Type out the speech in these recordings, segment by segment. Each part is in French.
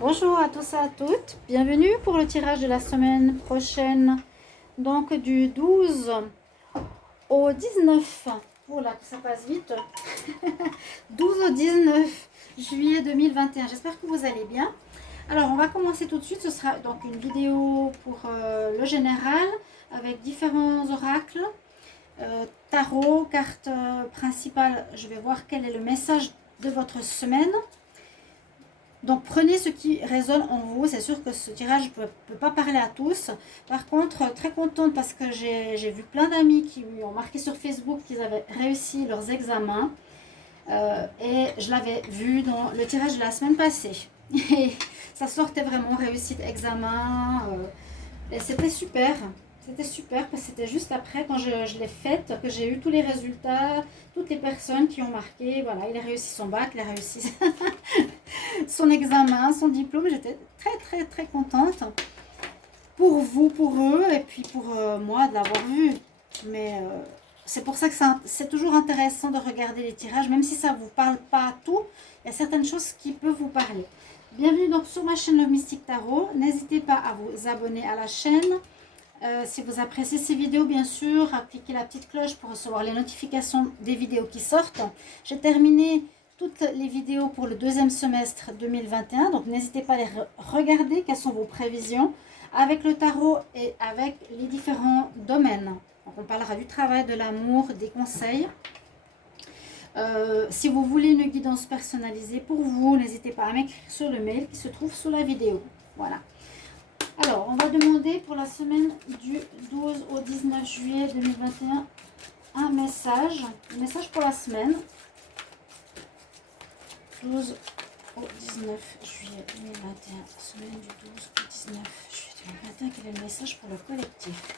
Bonjour à tous et à toutes, bienvenue pour le tirage de la semaine prochaine, donc du 12 au 19, voilà que ça passe vite, 12 au 19 juillet 2021, j'espère que vous allez bien. Alors on va commencer tout de suite, ce sera donc une vidéo pour le général avec différents oracles, tarot, carte principale, je vais voir quel est le message de votre semaine. Donc prenez ce qui résonne en vous, c'est sûr que ce tirage ne peut pas parler à tous. Par contre, très contente parce que j'ai vu plein d'amis qui ont marqué sur Facebook qu'ils avaient réussi leurs examens. Et je l'avais vu dans le tirage de la semaine passée. Et ça sortait vraiment réussite examen. Et c'était super. C'était super parce que c'était juste après quand je l'ai faite que j'ai eu tous les résultats, toutes les personnes qui ont marqué. Voilà, il a réussi son bac, il a réussi son examen, son diplôme. J'étais très contente pour vous, pour eux et puis pour moi de l'avoir vu. Mais c'est pour ça que c'est toujours intéressant de regarder les tirages, même si ça ne vous parle pas tout, il y a certaines choses qui peuvent vous parler. Bienvenue donc sur ma chaîne Love Mystic Tarot. N'hésitez pas à vous abonner à la chaîne. Si vous appréciez ces vidéos, bien sûr, à cliquer la petite cloche pour recevoir les notifications des vidéos qui sortent. J'ai terminé toutes les vidéos pour le deuxième semestre 2021, donc n'hésitez pas à les regarder, quelles sont vos prévisions avec le tarot et avec les différents domaines. Donc on parlera du travail, de l'amour, des conseils. Si vous voulez une guidance personnalisée pour vous, n'hésitez pas à m'écrire sur le mail qui se trouve sous la vidéo. Voilà. Alors, on va demander pour la semaine du 12 au 19 juillet 2021 un message pour la semaine. 12 au 19 juillet 2021, semaine du 12 au 19 juillet 2021, quel est le message pour le collectif?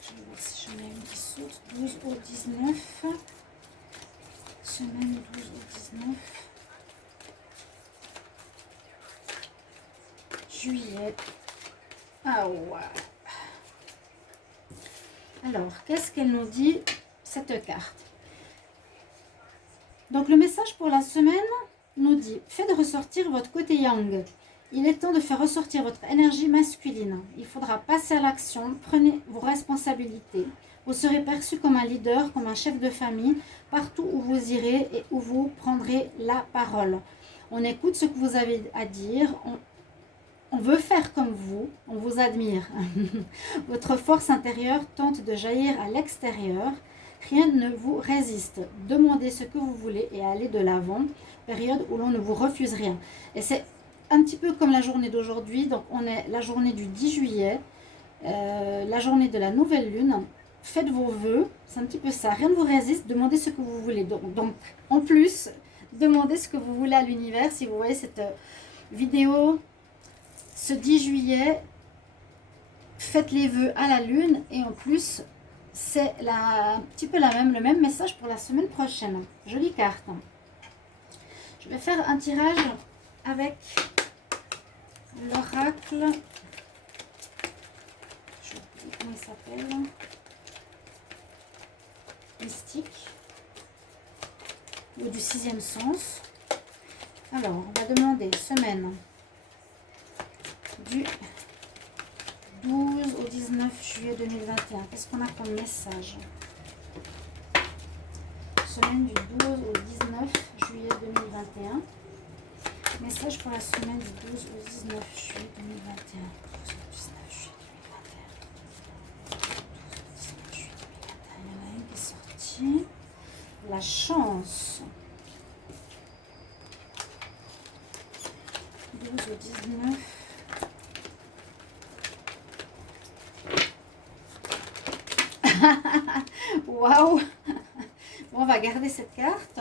Je vais voir si j'en ai une qui saute. 12 au 19, semaine 12 au 19 juillet. Ah ouais. Alors, qu'est-ce qu'elle nous dit, cette carte? Donc, le message pour la semaine nous dit « Faites ressortir votre côté yang. Il est temps de faire ressortir votre énergie masculine. Il faudra passer à l'action. Prenez vos responsabilités. Vous serez perçu comme un leader, comme un chef de famille, partout où vous irez et où vous prendrez la parole. On écoute ce que vous avez à dire. On veut faire comme vous, on vous admire. Votre force intérieure tente de jaillir à l'extérieur. Rien ne vous résiste. Demandez ce que vous voulez et allez de l'avant. Période où l'on ne vous refuse rien. » Et c'est un petit peu comme la journée d'aujourd'hui. Donc on est la journée du 10 juillet, la journée de la nouvelle lune. Faites vos vœux, c'est un petit peu ça. Rien ne vous résiste, demandez ce que vous voulez. Donc en plus, demandez ce que vous voulez à l'univers. Si vous voyez cette vidéo ce 10 juillet, faites les vœux à la lune et en plus c'est un petit peu le même message pour la semaine prochaine. Jolie carte. Je vais faire un tirage avec l'oracle. Je ne sais pas comment il s'appelle. Mystique ou du sixième sens. Alors on va demander semaine du 12 au 19 juillet 2021. Qu'est-ce qu'on a comme message? Semaine du 12 au 19 juillet 2021. Message pour la semaine du 12 au 19 juillet 2021. 12 au 19 juillet 2021. 12 au 19 juillet 2021. Il y en a une qui est sortie. La chance. 12 au 19. Waouh! Bon, on va garder cette carte.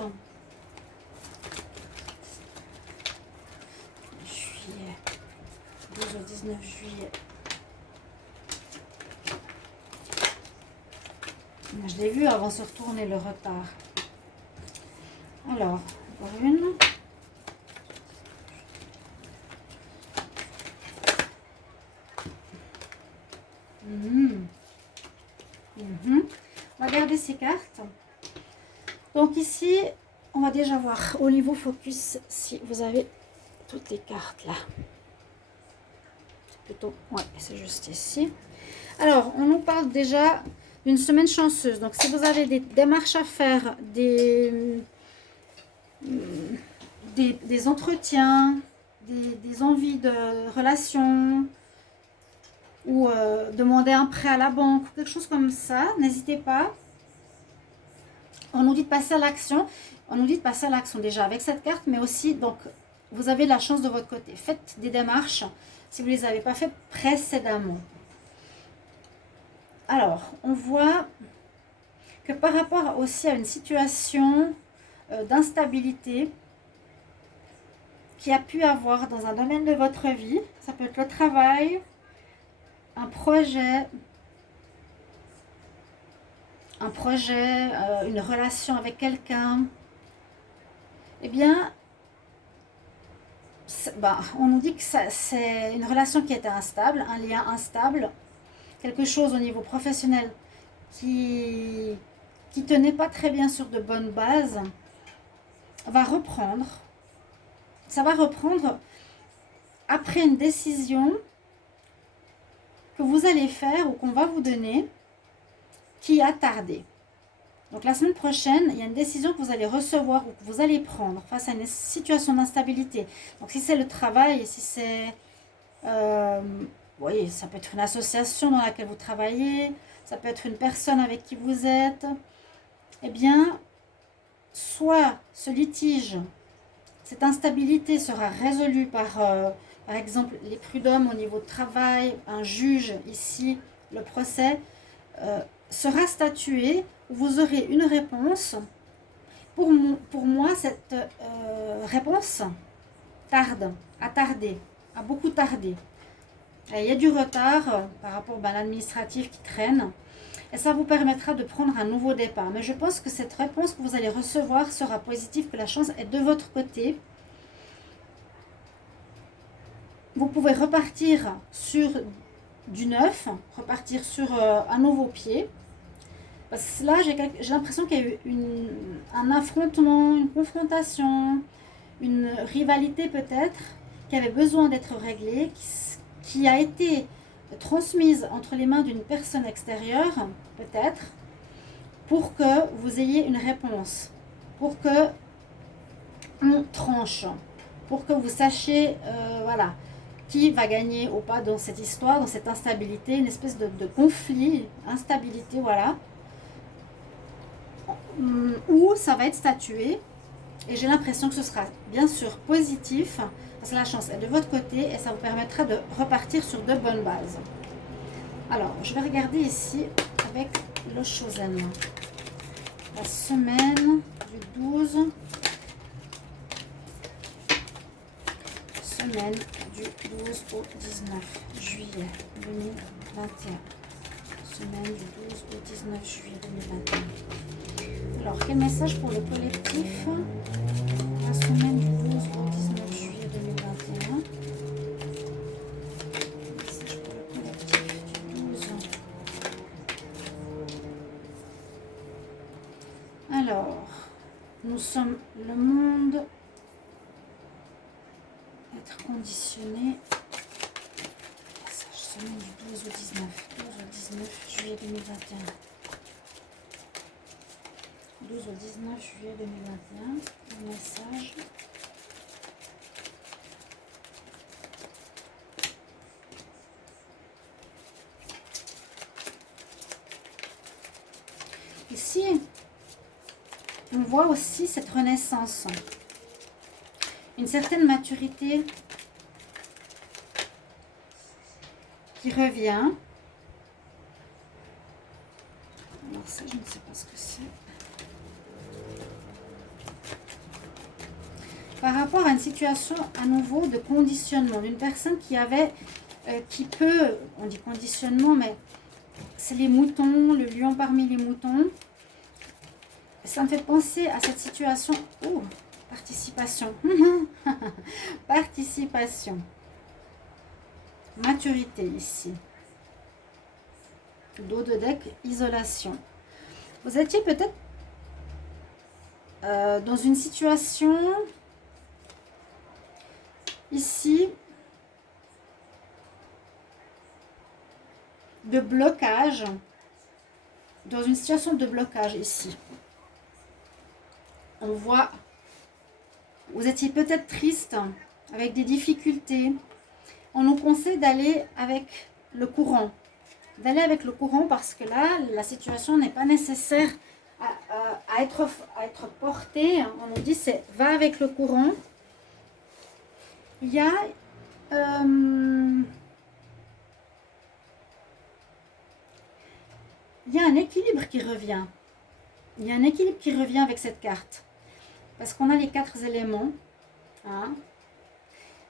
Juillet. 12 au 19 juillet. Je l'ai vu avant de se retourner le retard. Alors, encore une. On va garder ces cartes. Donc ici, on va déjà voir au niveau focus si vous avez toutes les cartes là. Plutôt, ouais, c'est juste ici. Alors, on nous parle déjà d'une semaine chanceuse. Donc, si vous avez des démarches à faire, des entretiens, des envies de relations, ou demander un prêt à la banque, quelque chose comme ça, n'hésitez pas. On nous dit de passer à l'action. On nous dit de passer à l'action déjà avec cette carte, mais aussi, donc, vous avez la chance de votre côté. Faites des démarches si vous ne les avez pas faites précédemment. Alors, on voit que par rapport aussi à une situation d'instabilité qui a pu avoir dans un domaine de votre vie, ça peut être le travail, un projet, une relation avec quelqu'un, eh bien, on nous dit que c'est une relation qui était instable, un lien instable, quelque chose au niveau professionnel qui tenait pas très bien sur de bonnes bases, va reprendre. Ça va reprendre après une décision que vous allez faire ou qu'on va vous donner qui a tardé. Donc la semaine prochaine, il y a une décision que vous allez recevoir ou que vous allez prendre face à une situation d'instabilité. Donc si c'est le travail, si c'est... oui, ça peut être une association dans laquelle vous travaillez, ça peut être une personne avec qui vous êtes. Eh bien, soit ce litige, cette instabilité sera résolue par exemple, les prud'hommes au niveau de travail, un juge ici, le procès, sera statué, vous aurez une réponse. Pour moi, cette réponse a tardé, a beaucoup tardé. Et il y a du retard par rapport à l'administratif qui traîne. Et ça vous permettra de prendre un nouveau départ. Mais je pense que cette réponse que vous allez recevoir sera positive, que la chance est de votre côté. Vous pouvez repartir sur du neuf, repartir sur un nouveau pied. Parce que là, j'ai l'impression qu'il y a eu un affrontement, une confrontation, une rivalité peut-être, qui avait besoin d'être réglée, qui a été transmise entre les mains d'une personne extérieure, peut-être, pour que vous ayez une réponse, pour que on tranche, pour que vous sachiez, voilà, qui va gagner ou pas dans cette histoire, dans cette instabilité, une espèce de conflit, instabilité, voilà, où ça va être statué. Et j'ai l'impression que ce sera bien sûr positif, parce que la chance est de votre côté et ça vous permettra de repartir sur de bonnes bases. Alors, je vais regarder ici avec le Chosen. La semaine du 12. Semaine du 12 au 19 juillet 2021. Semaine du 12 au 19 juillet 2021. Alors, quel message pour le collectif? La semaine du 12 au 19 juillet 2021. Message pour le collectif du 12. Alors, nous sommes le monde, être conditionné. Message semaine du 12 au 19. 12 au 19 juillet 2021. 12 au 19 juillet 2021, un message. Ici, on voit aussi cette renaissance, une certaine maturité qui revient. Alors ça, je ne sais pas ce que c'est. Par rapport à une situation à nouveau de conditionnement, d'une personne qui avait, qui peut, on dit conditionnement, mais c'est les moutons, le lion parmi les moutons. Ça me fait penser à cette situation. Oh, participation. Participation. Maturité ici. Dos de deck, isolation. Vous étiez peut-être dans une situation ici de blocage, dans une situation de blocage ici. On voit, vous étiez peut-être triste, avec des difficultés. On nous conseille d'aller avec le courant. D'aller avec le courant parce que là, la situation n'est pas nécessaire à être portée. On nous dit, c'est va avec le courant. Il y a... il y a un équilibre qui revient. Il y a un équilibre qui revient avec cette carte. Parce qu'on a les 4 éléments. Hein.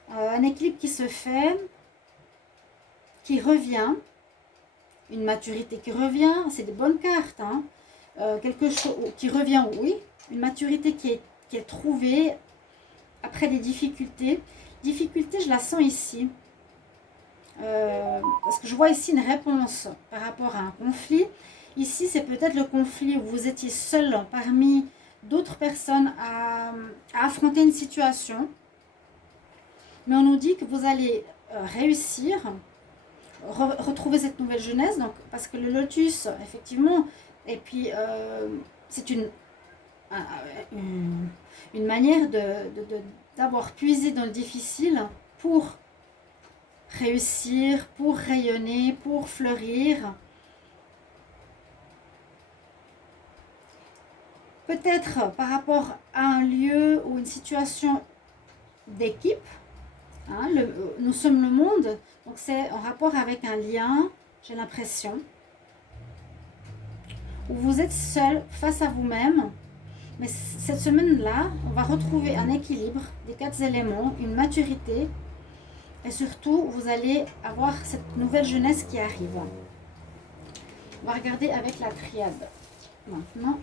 Un équilibre qui se fait, qui revient. Une maturité qui revient. C'est des bonnes cartes. Hein. Quelque chose qui revient, oui. Une maturité qui est trouvée après des difficultés. Difficulté, je la sens ici. Parce que je vois ici une réponse par rapport à un conflit. Ici, c'est peut-être le conflit où vous étiez seul parmi d'autres personnes à affronter une situation. Mais on nous dit que vous allez réussir, retrouver cette nouvelle jeunesse. Donc, parce que le lotus, effectivement, et puis c'est une manière d'avoir puisé dans le difficile pour réussir, pour rayonner, pour fleurir. Peut-être par rapport à un lieu ou une situation d'équipe. Hein, nous sommes le monde, donc c'est en rapport avec un lien, j'ai l'impression. Où vous êtes seul face à vous-même. Mais cette semaine-là, on va retrouver un équilibre des 4 éléments, une maturité. Et surtout, vous allez avoir cette nouvelle jeunesse qui arrive. On va regarder avec la triade. Maintenant.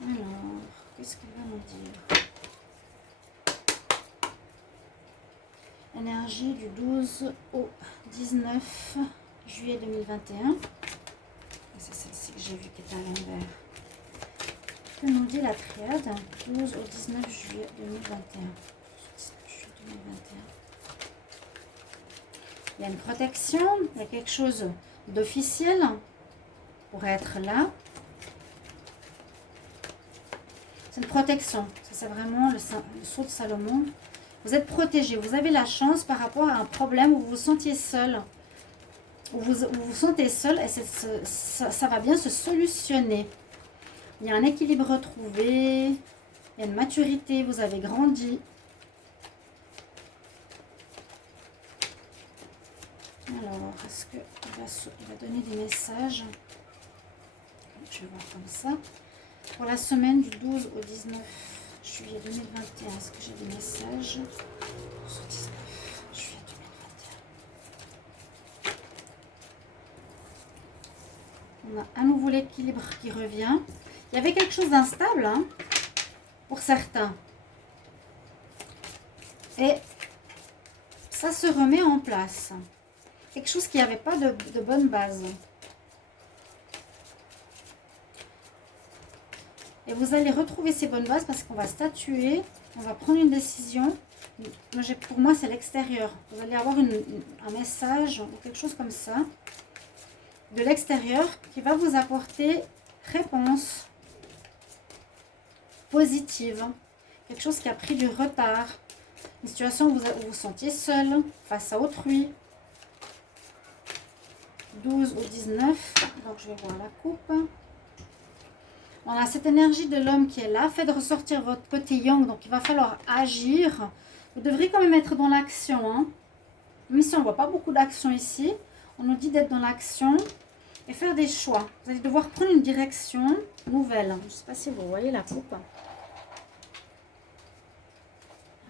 Alors, qu'est-ce qu'elle va nous dire? Énergie du 12 au 19 juillet 2021. C'est celle-ci que j'ai vue qui est à l'envers. Que nous dit la triade? 12 au 19 juillet 2021. Il y a une protection, il y a quelque chose d'officiel pour être là. C'est une protection. Ça, c'est vraiment le sceau de Salomon. Vous êtes protégé. Vous avez la chance par rapport à un problème où vous vous sentiez seul. Où vous vous sentez seul et ça va bien se solutionner. Il y a un équilibre retrouvé. Il y a une maturité. Vous avez grandi. Alors, est-ce qu'il va donner des messages? Je vais voir comme ça. Pour la semaine du 12 au 19 juillet 2021, est-ce que j'ai des messages? 12 au 19 juillet 2021. On a à nouveau l'équilibre qui revient. Il y avait quelque chose d'instable, hein, pour certains. Et ça se remet en place. Quelque chose qui n'avait pas de bonne base. Et vous allez retrouver ces bonnes bases parce qu'on va statuer, on va prendre une décision. Pour moi, c'est l'extérieur. Vous allez avoir un message ou quelque chose comme ça de l'extérieur qui va vous apporter réponse positive. Quelque chose qui a pris du retard. Une situation où vous vous sentiez seul face à autrui. 12 au 19. Donc, je vais voir la coupe. On a cette énergie de l'homme qui est là. Faites ressortir votre côté yang. Donc, il va falloir agir. Vous devrez quand même être dans l'action. Hein. Même si on ne voit pas beaucoup d'action ici. On nous dit d'être dans l'action et faire des choix. Vous allez devoir prendre une direction nouvelle. Je ne sais pas si vous voyez la coupe.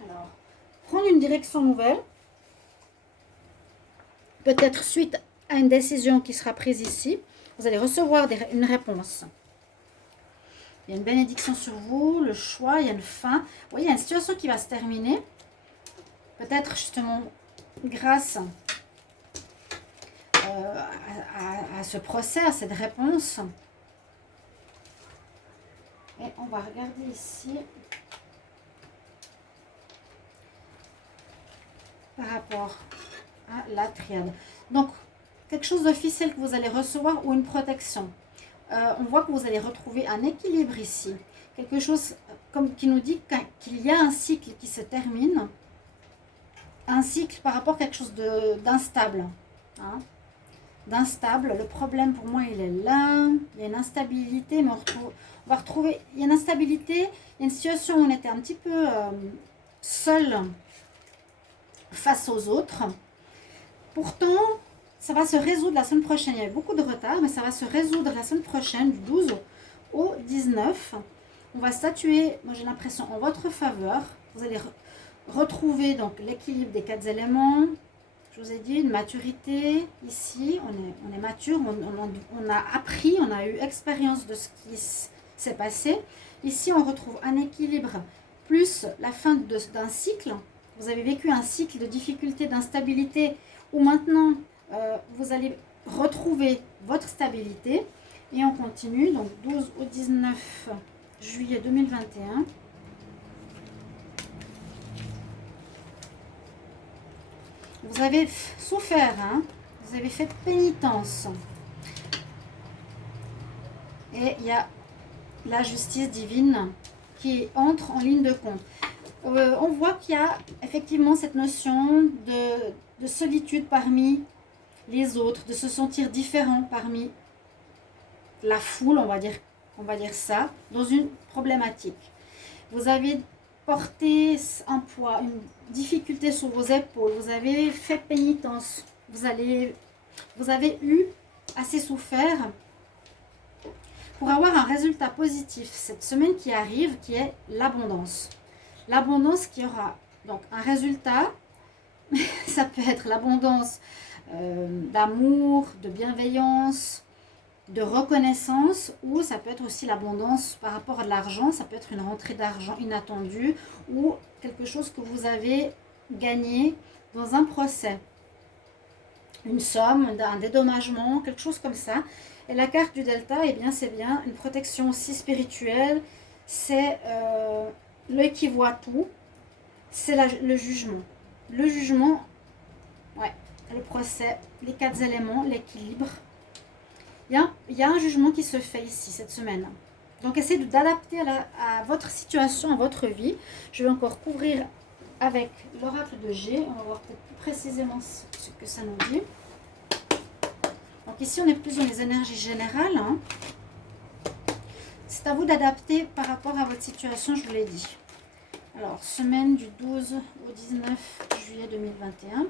Alors, prendre une direction nouvelle. Peut-être suite à une décision qui sera prise ici. Vous allez recevoir une réponse. Il y a une bénédiction sur vous, le choix, il y a une fin. Vous voyez, il y a une situation qui va se terminer. Peut-être justement grâce à ce procès, à cette réponse. Et on va regarder ici par rapport à la triade. Donc, quelque chose d'officiel que vous allez recevoir ou une protection. On voit que vous allez retrouver un équilibre ici. Quelque chose comme qui nous dit qu'il y a un cycle qui se termine. Un cycle par rapport à quelque chose d'instable. Hein, d'instable. Le problème pour moi, il est là. Il y a une instabilité, mais on va retrouver... Il y a une instabilité, il y a une situation où on était un petit peu seul face aux autres. Pourtant, ça va se résoudre la semaine prochaine. Il y a eu beaucoup de retard, mais ça va se résoudre la semaine prochaine, du 12 au 19. On va statuer, moi j'ai l'impression, en votre faveur. Vous allez retrouver donc l'équilibre des 4 éléments. Je vous ai dit, une maturité. Ici, on est mature, on a appris, on a eu expérience de ce qui s'est passé. Ici, on retrouve un équilibre plus la fin d'un cycle. Vous avez vécu un cycle de difficulté, d'instabilité, où maintenant, vous allez retrouver votre stabilité. Et on continue, donc 12 au 19 juillet 2021. Vous avez souffert, hein? Vous avez fait pénitence. Et il y a la justice divine qui entre en ligne de compte. On voit qu'il y a effectivement cette notion de solitude parmi les autres, de se sentir différent parmi la foule, on va dire ça, dans une problématique. Vous avez porté un poids, une difficulté sur vos épaules, vous avez fait pénitence, vous avez eu assez souffert pour avoir un résultat positif cette semaine qui arrive, qui est l'abondance. L'abondance qui aura donc un résultat, ça peut être l'abondance d'amour, de bienveillance, de reconnaissance, ou ça peut être aussi l'abondance par rapport à l'argent, ça peut être une rentrée d'argent inattendue ou quelque chose que vous avez gagné dans un procès, une somme, un dédommagement, quelque chose comme ça. Et la carte du delta, eh bien, c'est bien une protection aussi spirituelle, c'est l'œil qui voit tout, c'est le jugement. Le jugement, ouais, le procès, les 4 éléments, l'équilibre. Il y a un jugement qui se fait ici, cette semaine. Donc, essayez d'adapter à votre situation, à votre vie. Je vais encore couvrir avec l'oracle de G. On va voir peut-être plus précisément ce que ça nous dit. Donc, ici, on est plus dans les énergies générales. Hein. C'est à vous d'adapter par rapport à votre situation, je vous l'ai dit. Alors, semaine du 12 au 19 juillet 2021.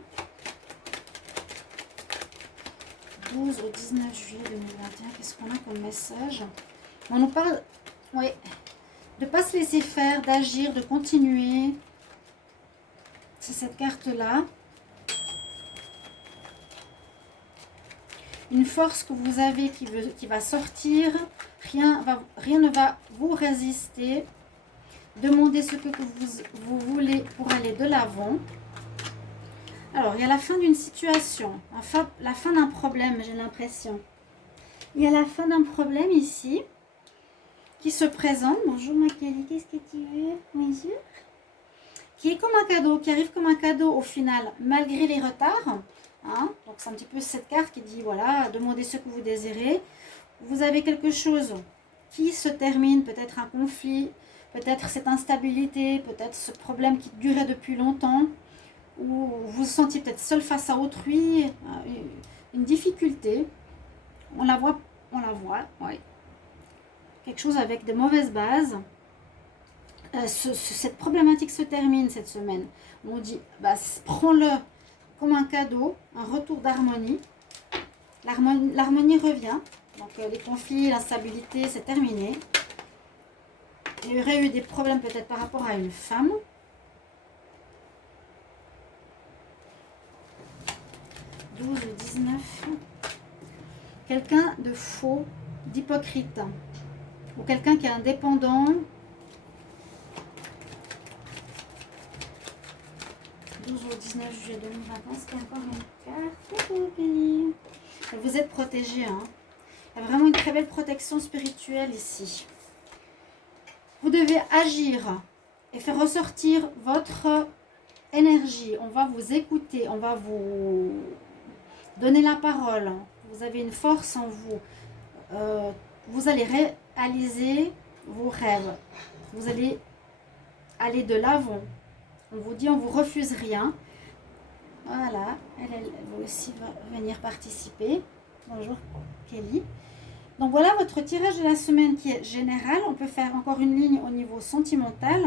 12 au 19 juillet 2021, qu'est-ce qu'on a comme message? On nous parle, oui, de ne pas se laisser faire, d'agir, de continuer. C'est cette carte-là. Une force que vous avez qui va sortir. Rien ne va vous résister. Demandez ce que vous voulez pour aller de l'avant. Alors, il y a la fin d'une situation, la fin d'un problème, j'ai l'impression. Il y a la fin d'un problème ici qui se présente. Bonjour ma Kelly, qu'est-ce que tu veux? Bonjour. Qui est comme un cadeau, qui arrive comme un cadeau au final, malgré les retards. Hein? Donc, c'est un petit peu cette carte qui dit, voilà, demandez ce que vous désirez. Vous avez quelque chose qui se termine, peut-être un conflit, peut-être cette instabilité, peut-être ce problème qui durait depuis longtemps. Ou vous vous sentiez peut-être seul face à autrui, une difficulté, on la voit, oui. Quelque chose avec de mauvaises bases. Cette problématique se termine cette semaine. On dit, bah, prends-le comme un cadeau, un retour d'harmonie. L'harmonie revient, donc les conflits, l'instabilité, c'est terminé. Il y aurait eu des problèmes peut-être par rapport à une femme. 12 ou 19, quelqu'un de faux, d'hypocrite, ou quelqu'un qui est indépendant, 12 au 19 juillet 2021, c'est encore une carte, vous êtes protégé, hein. Il y a vraiment une très belle protection spirituelle ici. Vous devez agir et faire ressortir votre énergie. On va vous écouter, on va vous donner la parole. Vous avez une force en vous. Vous allez réaliser vos rêves. Vous allez aller de l'avant. On vous dit, on vous refuse rien. Voilà, elle va aussi venir participer. Bonjour Kelly. Donc voilà votre tirage de la semaine qui est général. On peut faire encore une ligne au niveau sentimental.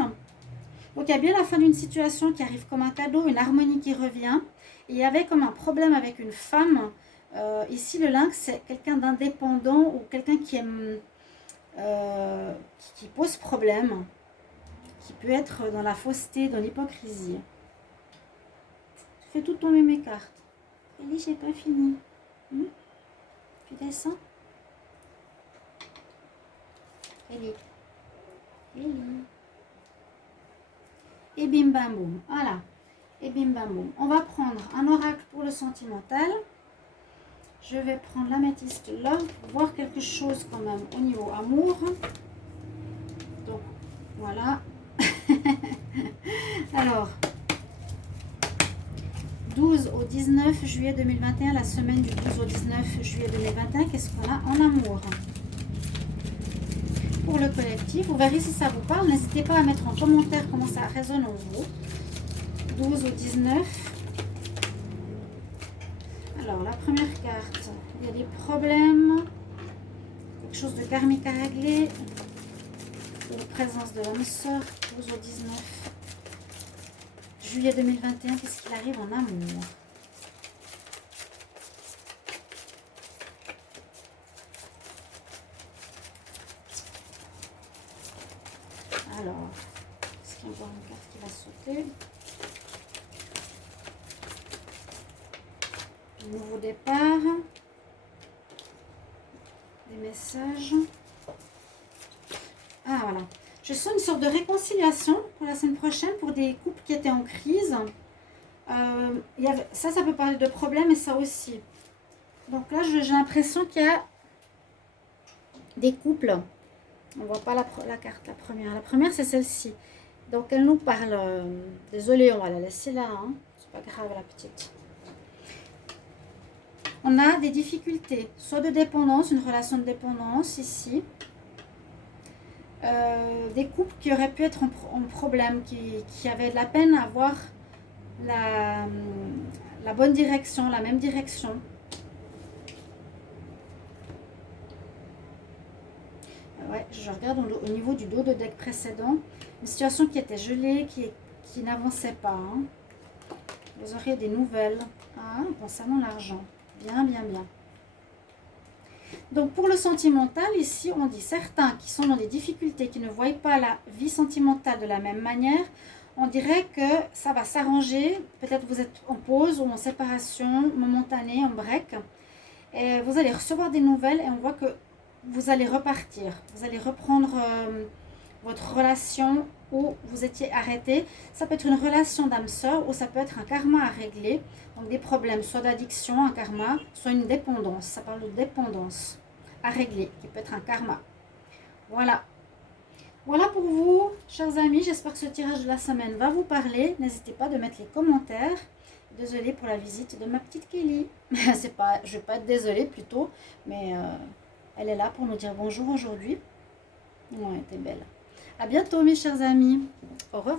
Donc il y a bien la fin d'une situation qui arrive comme un cadeau, une harmonie qui revient. Et il y avait comme un problème avec une femme. Ici le lynx c'est quelqu'un d'indépendant ou quelqu'un qui aime, qui pose problème, qui peut être dans la fausseté, dans l'hypocrisie. Je fais tout tomber mes cartes. Ellie, j'ai pas fini. Tu descends. Ellie. Et bim bam boum. Voilà. Et bim bam boum. On va prendre un oracle pour le sentimental. Je vais prendre l'améthyste love pour voir quelque chose quand même au niveau amour. Donc voilà. Alors 12 au 19 juillet 2021, la semaine du 12 au 19 juillet 2021, qu'est-ce qu'on a en amour? Pour le collectif, vous verrez si ça vous parle. N'hésitez pas à mettre en commentaire comment ça résonne en vous. 12 au 19. Alors, la première carte, il y a des problèmes, quelque chose de karmique à régler. La présence de l'âme sœur, 12 au 19 juillet 2021, qu'est-ce qu'il arrive en amour? Alors, est-ce qu'il y a encore une carte qui va sauter? Nouveau départ. Des messages. Ah, voilà. Je sens une sorte de réconciliation pour la semaine prochaine pour des couples qui étaient en crise. Ça peut parler de problèmes et ça aussi. Donc là, j'ai l'impression qu'il y a des couples. On ne voit pas la carte, la première. La première, c'est celle-ci. Donc, elle nous parle. Désolée, on va la laisser là. Hein. C'est pas grave, la petite. On a des difficultés, soit de dépendance, une relation de dépendance ici. Des couples qui auraient pu être en problème, qui avaient de la peine à avoir la bonne direction, la même direction. Ouais, je regarde au niveau du dos de deck précédent. Une situation qui était gelée, qui n'avançait pas. Hein. Vous aurez des nouvelles concernant l'argent. Bien, bien, bien. Donc, pour le sentimental, ici, on dit certains qui sont dans des difficultés, qui ne voient pas la vie sentimentale de la même manière, on dirait que ça va s'arranger. Peut-être vous êtes en pause ou en séparation momentanée, en break. Et vous allez recevoir des nouvelles et on voit que vous allez repartir. Vous allez reprendre votre relation où vous étiez arrêté. Ça peut être une relation d'âme sœur ou ça peut être un karma à régler. Donc des problèmes, soit d'addiction, un karma, soit une dépendance. Ça parle de dépendance à régler, qui peut être un karma. Voilà. Voilà pour vous, chers amis. J'espère que ce tirage de la semaine va vous parler. N'hésitez pas de mettre les commentaires. Désolée pour la visite de ma petite Kelly. C'est pas, je ne vais pas être désolée plutôt, mais elle est là pour nous dire bonjour aujourd'hui. Ouais, t'es belle. À bientôt mes chers amis. Au revoir.